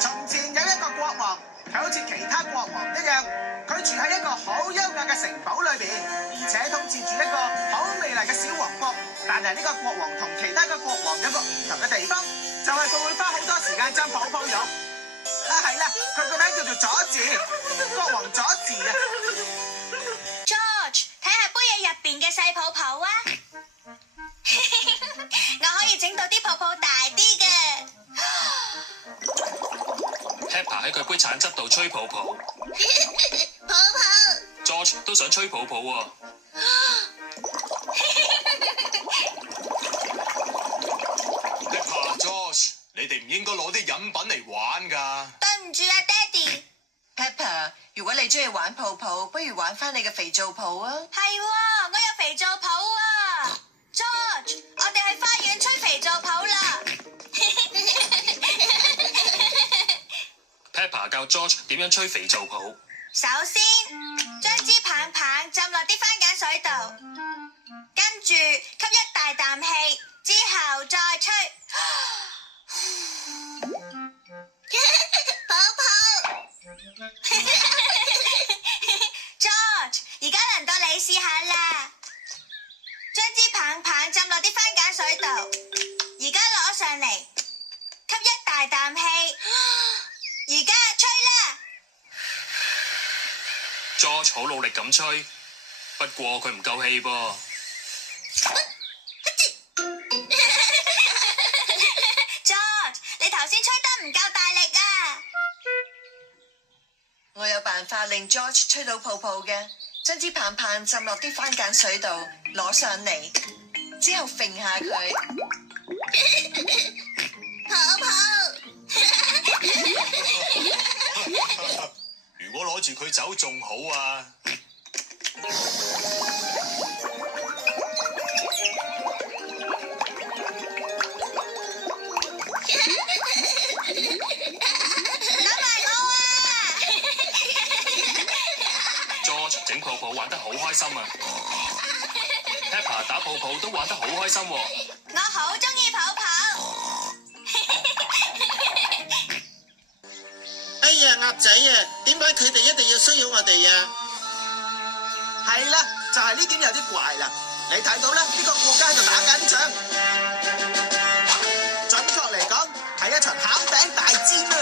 從前有一個國王，佢好似其他國王一樣，佢住喺一個好優雅嘅城堡裏邊，而且統治住一個好美麗嘅小王國。但係呢個國王同其他嘅國王有個唔同嘅地方，就係佢會花好多時間浸泡泡浴。係啦，佢個名叫做佐治，國王佐治啊。George， 睇下杯嘢入邊嘅細泡泡啊！我可以整到啲泡泡大啲嘅。Peppa 喺佢杯橙汁度吹泡泡。泡泡。George 都想吹泡泡喎。Peppa、George， 你哋唔應該攞啲飲品嚟玩㗎。對唔住啊，爹哋。Peppa， 如果你中意玩泡泡，不如玩翻你嘅肥皂泡啊！係喎，我有肥皂泡啊 ！George， 我哋喺花園吹肥皂泡啦。Peppa 教 George 點樣吹肥皂泡。首先，將支棒棒浸落啲番梘水度，跟住吸一大啖氣，之後再吹。泡泡。George， 而家輪到你試下啦，將支棒棒浸落啲番梘水度，而家攞上嚟，吸一大啖氣，而家吹啦。George 好努力咁吹，不過佢唔夠氣噃。George， 你頭先吹得唔夠大力啊！我有辦法令 George 吹到泡泡嘅，將支棒棒浸落啲番梘水度，攞上嚟，之後揈下佢。泡泡。如果攞住佢走仲好啊！攞埋我啊！George 整泡泡玩得好開心啊 ！Peppa 打泡泡都玩得好開心喎。我好中意泡泡。哎呀，鴨仔啊，點解佢哋一定要騷擾我哋啊？係啦，就係呢點有啲怪啦。你睇到啦，呢個國家喺度打緊仗，準確嚟講係一場餡餅大戰啊！